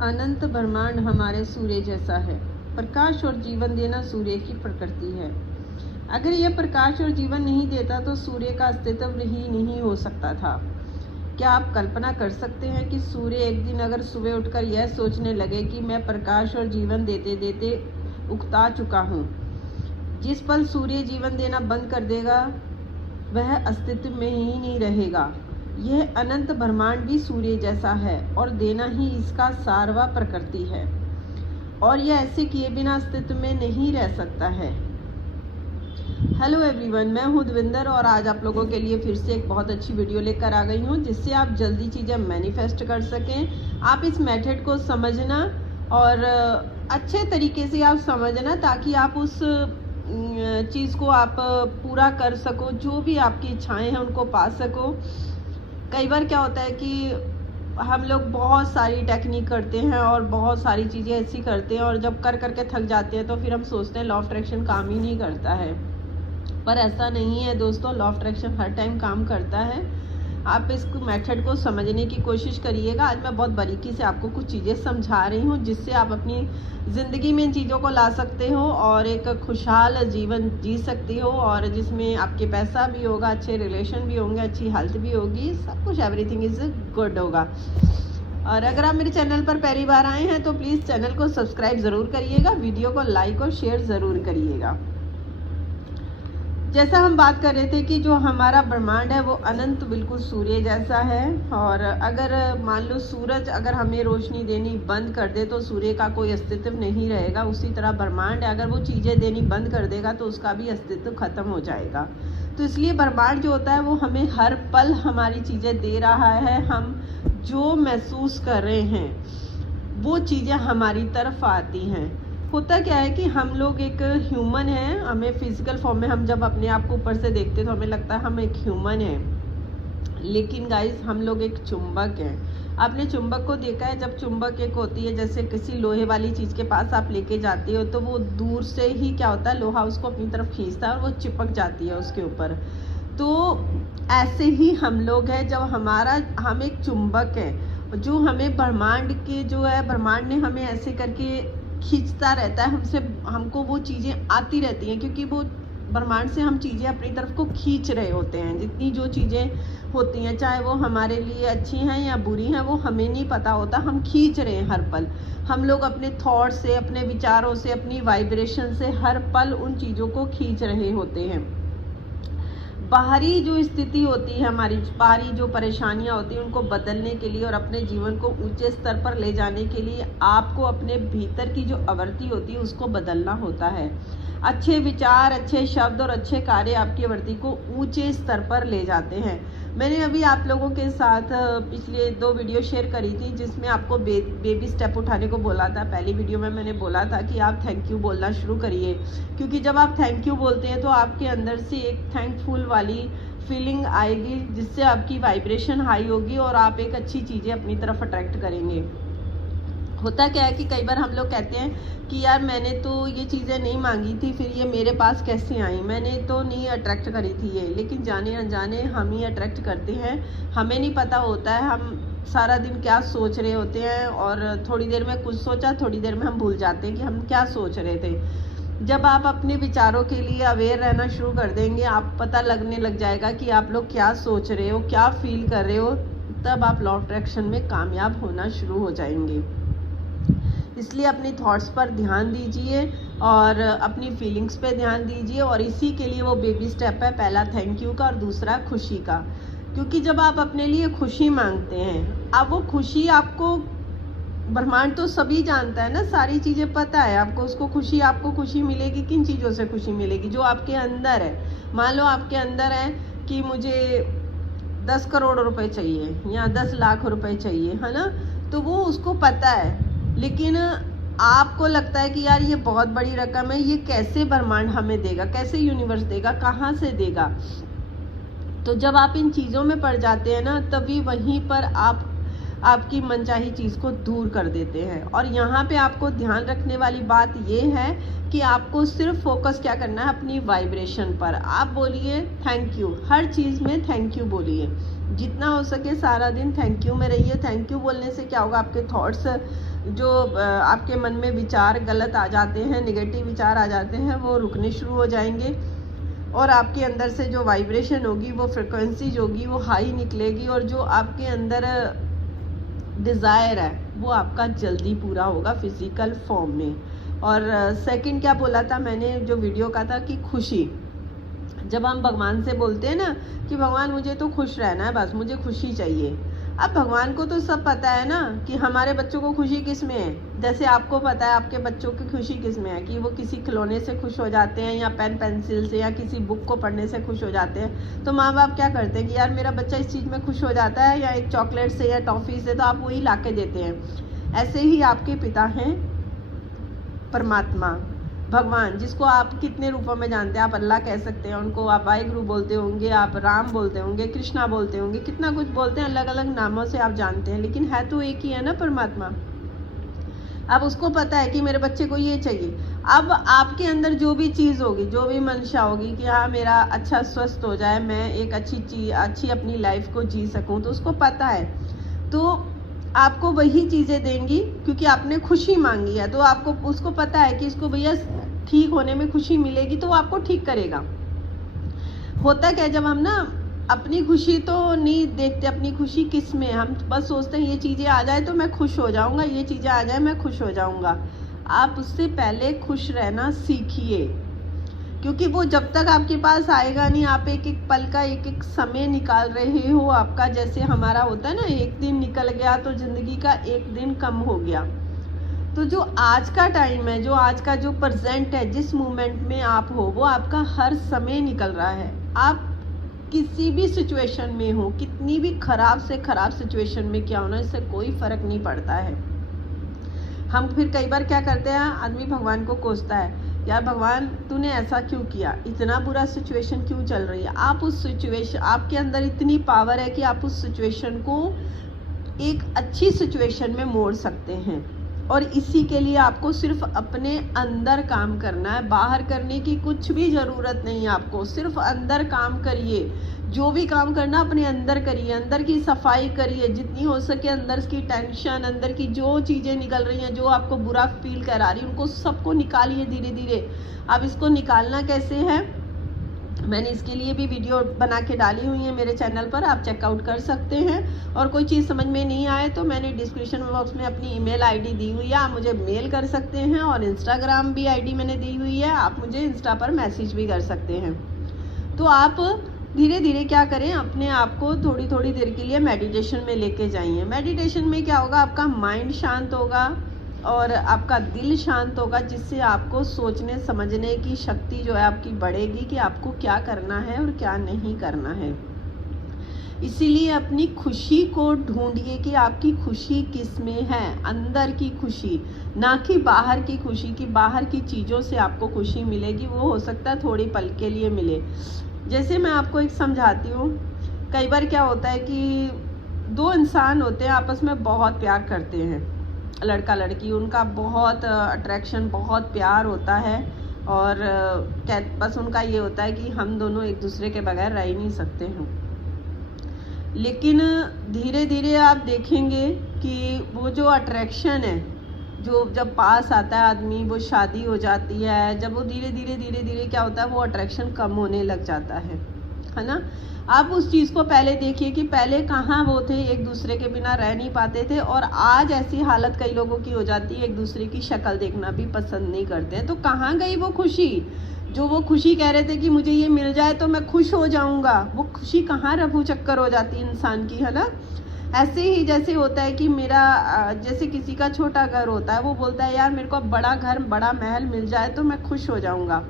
अनंत ब्रह्मांड हमारे सूर्य जैसा है। प्रकाश और जीवन देना सूर्य की प्रकृति है। अगर यह प्रकाश और जीवन नहीं देता तो सूर्य का अस्तित्व ही नहीं हो सकता था। क्या आप कल्पना कर सकते हैं कि सूर्य एक दिन अगर सुबह उठकर यह सोचने लगे कि मैं प्रकाश और जीवन देते देते उकता चुका हूँ। जिस पल सूर्य जीवन देना बंद कर देगा वह अस्तित्व में ही नहीं रहेगा। यह अनंत ब्रह्मांड भी सूर्य जैसा है और देना ही इसका सार व प्रकृति है, और यह ऐसे किए बिना अस्तित्व में नहीं रह सकता है। हेलो एवरीवन, मैं हूं दविंदर और आज आप लोगों के लिए फिर से एक बहुत अच्छी वीडियो लेकर आ गई हूं जिससे आप जल्दी चीज़ें मैनिफेस्ट कर सकें। आप इस मेथड को समझना और अच्छे तरीके से आप समझना ताकि आप उस चीज़ को आप पूरा कर सको, जो भी आपकी इच्छाएं हैं उनको पा सको। कई बार क्या होता है कि हम लोग बहुत सारी टेक्निक करते हैं और बहुत सारी चीज़ें ऐसी करते हैं और जब कर करके थक जाते हैं तो फिर हम सोचते हैं लॉ ऑफ अट्रैक्शन काम ही नहीं करता है। पर ऐसा नहीं है दोस्तों, law of attraction her time काम करता है। आप इस मेथड को समझने की कोशिश करिएगा। आज मैं बहुत बारीकी से आपको कुछ चीज़ें समझा रही हूँ जिससे आप अपनी ज़िंदगी में इन चीज़ों को ला सकते हो और एक खुशहाल जीवन जी सकते हो, और जिसमें आपके पैसा भी होगा, अच्छे रिलेशन भी होंगे, अच्छी हेल्थ भी होगी, सब कुछ एवरीथिंग इज़ गुड होगा। और अगर आप मेरे चैनल पर पहली बार आए हैं तो प्लीज़ चैनल को सब्सक्राइब ज़रूर करिएगा, वीडियो को लाइक और शेयर ज़रूर करिएगा। जैसा हम बात कर रहे थे कि जो हमारा ब्रह्मांड है वो अनंत बिल्कुल सूर्य जैसा है, और अगर मान लो सूरज अगर हमें रोशनी देनी बंद कर दे तो सूर्य का कोई अस्तित्व नहीं रहेगा। उसी तरह ब्रह्मांड अगर वो चीज़ें देनी बंद कर देगा तो उसका भी अस्तित्व खत्म हो जाएगा। तो इसलिए ब्रह्मांड जो होता है वो हमें हर पल हमारी चीज़ें दे रहा है। हम जो महसूस कर रहे हैं वो चीज़ें हमारी तरफ आती हैं। होता क्या है कि हम लोग एक ह्यूमन हैं, हमें फिजिकल फॉर्म में हम जब अपने आप को ऊपर से देखते हैं तो हमें लगता है हम एक ह्यूमन हैं, लेकिन गाइस हम लोग एक चुंबक हैं। आपने चुंबक को देखा है? जब चुंबक एक होती है, जैसे किसी लोहे वाली चीज़ के पास आप लेके जाते हो तो वो दूर से ही क्या होता है, लोहा उसको अपनी तरफ खींचता है और वो चिपक जाती है उसके ऊपर। तो ऐसे ही हम लोग हैं, जब हम एक चुंबक हैं जो हमें ब्रह्मांड के जो है ब्रह्मांड ने हमें ऐसे करके खींचता रहता है, हमको वो चीज़ें आती रहती हैं क्योंकि वो ब्रह्मांड से हम चीज़ें अपनी तरफ को खींच रहे होते हैं। जितनी जो चीज़ें होती हैं चाहे वो हमारे लिए अच्छी हैं या बुरी हैं वो हमें नहीं पता होता, हम खींच रहे हैं हर पल। हम लोग अपने थॉट से, अपने विचारों से, अपनी वाइब्रेशन से हर पल उन चीज़ों को खींच रहे होते हैं। बाहरी जो स्थिति होती है हमारी, बाहरी जो परेशानियां होती हैं उनको बदलने के लिए और अपने जीवन को ऊंचे स्तर पर ले जाने के लिए आपको अपने भीतर की जो आवृत्ति होती है उसको बदलना होता है। अच्छे विचार, अच्छे शब्द और अच्छे कार्य आपकी आवृत्ति को ऊंचे स्तर पर ले जाते हैं। मैंने अभी आप लोगों के साथ पिछले 2 वीडियो शेयर करी थी जिसमें आपको बेबी स्टेप उठाने को बोला था। पहली वीडियो में मैंने बोला था कि आप थैंक यू बोलना शुरू करिए, क्योंकि जब आप थैंक यू बोलते हैं तो आपके अंदर से एक थैंकफुल वाली फीलिंग आएगी जिससे आपकी वाइब्रेशन हाई होगी और आप एक अच्छी चीज़ें अपनी तरफ अट्रैक्ट करेंगे। होता क्या है कि कई बार हम लोग कहते हैं कि यार मैंने तो ये चीज़ें नहीं मांगी थी, फिर ये मेरे पास कैसे आई, मैंने तो नहीं अट्रैक्ट करी थी ये। लेकिन जाने अनजाने हम ही अट्रैक्ट करते हैं, हमें नहीं पता होता है हम सारा दिन क्या सोच रहे होते हैं, और थोड़ी देर में कुछ सोचा, थोड़ी देर में हम भूल जाते हैं कि हम क्या सोच रहे थे। जब आप अपने विचारों के लिए अवेयर रहना शुरू कर देंगे, आप पता लगने लग जाएगा कि आप लोग क्या सोच रहे हो, क्या फील कर रहे हो, तब आप लॉ ऑफ अट्रैक्शन में कामयाब होना शुरू हो जाएंगे। इसलिए अपनी थॉट्स पर ध्यान दीजिए और अपनी फीलिंग्स पे ध्यान दीजिए, और इसी के लिए वो बेबी स्टेप है, पहला थैंक यू का और दूसरा खुशी का। क्योंकि जब आप अपने लिए खुशी मांगते हैं, अब वो खुशी आपको ब्रह्मांड तो सभी जानता है ना, सारी चीज़ें पता है आपको, आपको खुशी मिलेगी। किन चीज़ों से खुशी मिलेगी? जो आपके अंदर है। मान लो आपके अंदर है कि मुझे 10 करोड़ रुपए चाहिए या 10 लाख रुपए चाहिए, है ना, तो वो उसको पता है। लेकिन आपको लगता है कि यार ये बहुत बड़ी रकम है, ये कैसे ब्रह्मांड हमें देगा, कैसे यूनिवर्स देगा, कहाँ से देगा। तो जब आप इन चीज़ों में पड़ जाते हैं ना, तभी वहीं पर आपकी मनचाही चीज़ को दूर कर देते हैं। और यहाँ पे आपको ध्यान रखने वाली बात ये है कि आपको सिर्फ फोकस क्या करना है, अपनी वाइब्रेशन पर। आप बोलिए थैंक यू, हर चीज़ में थैंक यू बोलिए, जितना हो सके सारा दिन थैंक यू में रहिए। थैंक यू बोलने से क्या होगा, आपके थॉट्स जो आपके मन में विचार गलत आ जाते हैं, नेगेटिव विचार आ जाते हैं, वो रुकने शुरू हो जाएंगे और आपके अंदर से जो वाइब्रेशन होगी, वो फ्रिक्वेंसी जो होगी वो हाई निकलेगी और जो आपके अंदर डिज़ायर है वो आपका जल्दी पूरा होगा फिजिकल फॉर्म में। और सेकंड क्या बोला था मैंने जो वीडियो का था कि खुशी, जब हम भगवान से बोलते हैं ना कि भगवान मुझे तो खुश रहना है, बस मुझे खुशी चाहिए। अब भगवान को तो सब पता है ना कि हमारे बच्चों को खुशी किस में है। जैसे आपको पता है आपके बच्चों की खुशी किस में है कि वो किसी खिलौने से खुश हो जाते हैं या पेन पेंसिल से या किसी बुक को पढ़ने से खुश हो जाते हैं। तो माँ बाप क्या करते हैं कि यार मेरा बच्चा इस चीज़ में खुश हो जाता है या एक चॉकलेट से या टॉफ़ी से, तो आप वही ला के देते हैं। ऐसे ही आपके पिता हैं परमात्मा, भगवान, जिसको आप कितने रूपों में जानते हैं। आप अल्लाह कह सकते हैं उनको, आप वाहिगुरु बोलते होंगे, आप राम बोलते होंगे, कृष्णा बोलते होंगे, कितना कुछ बोलते हैं, अलग अलग नामों से आप जानते हैं, लेकिन है तो एक ही है ना परमात्मा। अब उसको पता है कि मेरे बच्चे को ये चाहिए। अब आपके अंदर जो भी चीज़ होगी, जो भी मंशा होगी कि हाँ मेरा अच्छा स्वस्थ हो जाए, मैं एक अच्छी अपनी लाइफ को जी सकूँ, तो उसको पता है, तो आपको वही चीज़ें देंगी क्योंकि आपने खुशी मांगी है। तो आपको उसको पता है कि इसको भैया ठीक होने में खुशी मिलेगी, तो वो आपको ठीक करेगा। होता क्या है, जब हम ना अपनी खुशी तो नहीं देखते, अपनी खुशी किस में, हम बस सोचते हैं ये चीज़ें आ जाए तो मैं खुश हो जाऊंगा, ये चीज़ें आ जाए मैं खुश हो जाऊंगा। आप उससे पहले खुश रहना सीखिए, क्योंकि वो जब तक आपके पास आएगा नहीं। आप एक एक पल का एक एक समय निकाल रहे हो आपका, जैसे हमारा होता है ना, एक दिन निकल गया तो जिंदगी का एक दिन कम हो गया। तो जो आज का टाइम है, जो आज का जो प्रेजेंट है, जिस मोमेंट में आप हो, वो आपका हर समय निकल रहा है। आप किसी भी सिचुएशन में हो, कितनी भी खराब से खराब सिचुएशन में क्या होना, इससे कोई फर्क नहीं पड़ता है। हम फिर कई बार क्या करते हैं, आदमी भगवान को कोसता है, यार भगवान तूने ऐसा क्यों किया, इतना बुरा सिचुएशन क्यों चल रही है। आप उस सिचुएशन, आपके अंदर इतनी पावर है कि आप उस सिचुएशन को एक अच्छी सिचुएशन में मोड़ सकते हैं। और इसी के लिए आपको सिर्फ अपने अंदर काम करना है, बाहर करने की कुछ भी ज़रूरत नहीं है। आपको सिर्फ अंदर काम करिए, जो भी काम करना अपने अंदर करिए, अंदर की सफाई करिए, जितनी हो सके अंदर की टेंशन, अंदर की जो चीज़ें निकल रही हैं, जो आपको बुरा फील करा रही, उनको सबको निकालिए धीरे धीरे। अब इसको निकालना कैसे है, मैंने इसके लिए भी वीडियो बना के डाली हुई है मेरे चैनल पर, आप चेकआउट कर सकते हैं। और कोई चीज़ समझ में नहीं आए तो मैंने डिस्क्रिप्शन बॉक्स में अपनी ईमेल आईडी दी हुई है, आप मुझे मेल कर सकते हैं। और इंस्टाग्राम भी आईडी मैंने दी हुई है, आप मुझे इंस्टा पर मैसेज भी कर सकते हैं। तो आप धीरे धीरे क्या करें, अपने आप को थोड़ी थोड़ी देर के लिए मेडिटेशन में लेके जाइए। मेडिटेशन में क्या होगा, आपका माइंड शांत होगा और आपका दिल शांत होगा, जिससे आपको सोचने समझने की शक्ति जो है आपकी बढ़ेगी कि आपको क्या करना है और क्या नहीं करना है। इसीलिए अपनी खुशी को ढूंढिए कि आपकी खुशी किस में है, अंदर की खुशी, ना कि बाहर की खुशी कि बाहर की चीज़ों से आपको खुशी मिलेगी। वो हो सकता है थोड़ी पल के लिए मिले। जैसे मैं आपको एक समझाती हूँ, कई बार क्या होता है कि दो इंसान होते हैं, आपस में बहुत प्यार करते हैं, लड़का लड़की, उनका बहुत अट्रैक्शन, बहुत प्यार होता है और बस उनका ये होता है कि हम दोनों एक दूसरे के बगैर रह ही नहीं सकते हैं। लेकिन धीरे धीरे आप देखेंगे कि वो जो अट्रैक्शन है, जो जब पास आता है आदमी, वो शादी हो जाती है, जब वो धीरे धीरे क्या होता है, वो अट्रैक्शन कम होने लग जाता है ना। आप उस चीज़ को पहले देखिए कि पहले कहाँ वो थे, एक दूसरे के बिना रह नहीं पाते थे, और आज ऐसी हालत कई लोगों की हो जाती है, एक दूसरे की शक्ल देखना भी पसंद नहीं करते हैं। तो कहाँ गई वो खुशी, जो वो खुशी कह रहे थे कि मुझे ये मिल जाए तो मैं खुश हो जाऊंगा, वो खुशी कहाँ रफू चक्कर हो जाती है इंसान की, है ना। ऐसे ही जैसे होता है कि मेरा जैसे किसी का छोटा घर होता है, वो बोलता है यार मेरे को बड़ा घर, बड़ा महल मिल जाए तो मैं खुश हो जाऊंगा।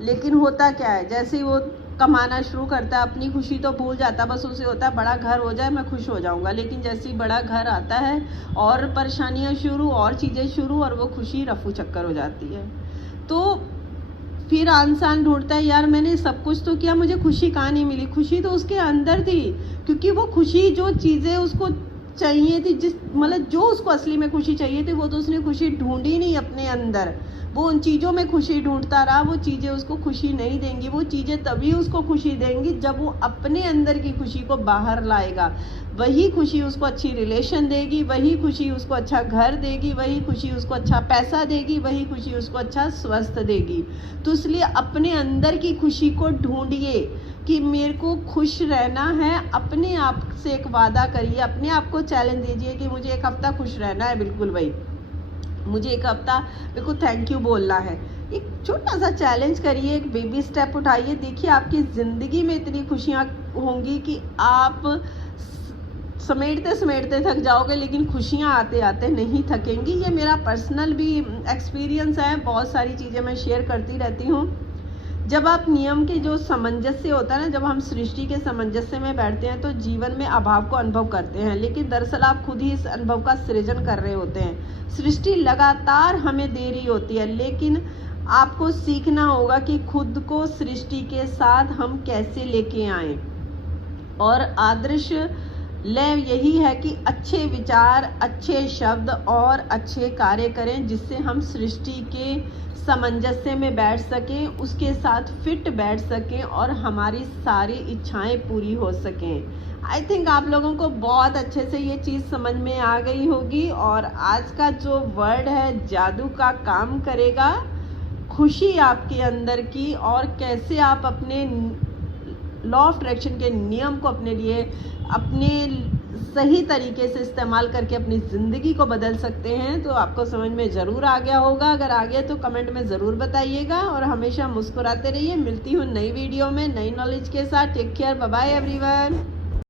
लेकिन होता क्या है, जैसे ही वो कमाना शुरू करता है, अपनी खुशी तो भूल जाता है, बस उसे होता है बड़ा घर हो जाए मैं खुश हो जाऊंगा। लेकिन जैसे ही बड़ा घर आता है और परेशानियां शुरू, और चीज़ें शुरू, और वो खुशी रफू चक्कर हो जाती है। तो फिर इंसान ढूंढता है यार मैंने सब कुछ तो किया, मुझे खुशी कहाँ नहीं मिली। खुशी तो उसके अंदर थी, क्योंकि वो खुशी जो चीज़ें उसको चाहिए थी, जिस मतलब जो उसको असली में खुशी चाहिए थी, वो तो उसने खुशी ढूंढी नहीं अपने अंदर। वो उन चीज़ों में खुशी ढूंढता रहा, वो चीज़ें उसको खुशी नहीं देंगी। वो चीज़ें तभी उसको खुशी देंगी जब वो अपने अंदर की खुशी को बाहर लाएगा। वही खुशी उसको अच्छी रिलेशन देगी, वही खुशी उसको अच्छा घर देगी, वही खुशी उसको अच्छा पैसा देगी, वही खुशी उसको अच्छा स्वास्थ्य देगी। तो इसलिए अपने अंदर की खुशी को ढूंढिए कि मेरे को खुश रहना है। अपने आप से एक वादा करिए, अपने आप को चैलेंज दीजिए कि मुझे एक हफ्ता खुश रहना है, बिल्कुल भाई, मुझे एक हफ्ता बिल्कुल थैंक यू बोलना है। एक छोटा सा चैलेंज करिए, एक बेबी स्टेप उठाइए, देखिए आपकी ज़िंदगी में इतनी खुशियाँ होंगी कि आप समेटते समेटते थक जाओगे, लेकिन खुशियाँ आते आते नहीं थकेंगी। ये मेरा पर्सनल भी एक्सपीरियंस है, बहुत सारी चीज़ें मैं शेयर करती रहती हूँ। जब आप नियम के जो सामंजस्य होता है ना, जब हम सृष्टि के सामंजस्य में बैठते हैं तो जीवन में अभाव को अनुभव करते हैं, लेकिन दरअसल आप खुद ही इस अनुभव का सृजन कर रहे होते हैं। सृष्टि लगातार हमें दे रही होती है, लेकिन आपको सीखना होगा कि खुद को सृष्टि के साथ हम कैसे लेके आएं। और आदर्श लय यही है कि अच्छे विचार, अच्छे शब्द और अच्छे कार्य करें, जिससे हम सृष्टि के सामंजस्य में बैठ सकें, उसके साथ फिट बैठ सकें और हमारी सारी इच्छाएं पूरी हो सकें। आई थिंक आप लोगों को बहुत अच्छे से ये चीज़ समझ में आ गई होगी। और आज का जो वर्ड है, जादू का काम करेगा, खुशी आपके अंदर की, और कैसे आप अपने लॉ ऑफ अट्रैक्शन के नियम को अपने लिए अपने सही तरीके से इस्तेमाल करके अपनी ज़िंदगी को बदल सकते हैं, तो आपको समझ में ज़रूर आ गया होगा। अगर आ गया तो कमेंट में ज़रूर बताइएगा, और हमेशा मुस्कुराते रहिए। मिलती हूँ नई वीडियो में नई नॉलेज के साथ। Take care, bye bye everyone.